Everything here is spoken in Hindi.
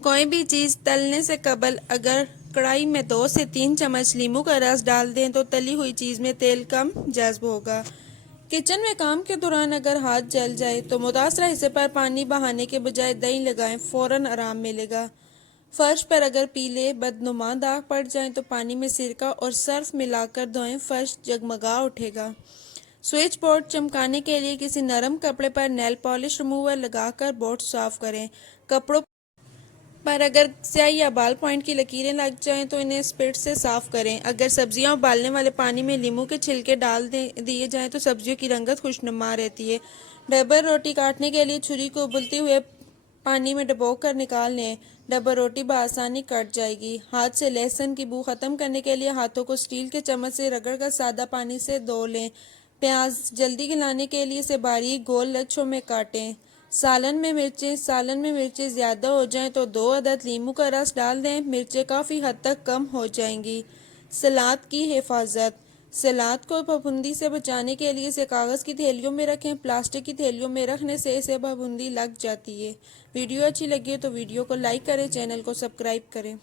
कोई भी चीज़ तलने से कबल अगर कढ़ाई में 2 से 3 चम्मच नींबू का रस डाल दें तो तली हुई चीज़ में तेल कम जज्ब होगा। किचन में काम के दौरान अगर हाथ जल जाए तो मुतासरा हिस्से पर पानी बहाने के बजाय दही लगाएं, फौरन आराम मिलेगा। फर्श पर अगर पीले बदनुमा दाग पड़ जाएं तो पानी में सिरका और सर्फ मिलाकर धोएं, फर्श जगमगा उठेगा। स्विच बोर्ड चमकाने के लिए किसी नरम कपड़े पर नेल पॉलिश रिमूवर लगाकर बोर्ड साफ करें। कपड़ों पर अगर स्याही या बाल पॉइंट की लकीरें लग जाएं तो इन्हें स्पिरिट से साफ करें। अगर सब्जियां उबालने वाले पानी में नींबू के छिलके डाल दिए जाएं तो सब्जियों की रंगत खुशनुमा रहती है। डबर रोटी काटने के लिए छुरी को उबलते हुए पानी में डुबोकर निकाल लें, डबर रोटी बआसानी कट जाएगी। हाथ से लहसुन की बू खत्म करने के लिए हाथों को स्टील के चम्मच से रगड़कर सादा पानी से धो लें। प्याज जल्दी गलाने के लिए इसे बारीक गोल लच्छों में काटें। सालन में मिर्चें ज़्यादा हो जाएं तो 2 अदद नींबू का रस डाल दें, मिर्चें काफ़ी हद तक कम हो जाएंगी। सलाद की हिफाजत। सलाद को फफूंदी से बचाने के लिए इसे कागज़ की थैलियों में रखें, प्लास्टिक की थैलियों में रखने से इसे फफूंदी लग जाती है। वीडियो अच्छी लगी हो तो वीडियो को लाइक करें, चैनल को सब्सक्राइब करें।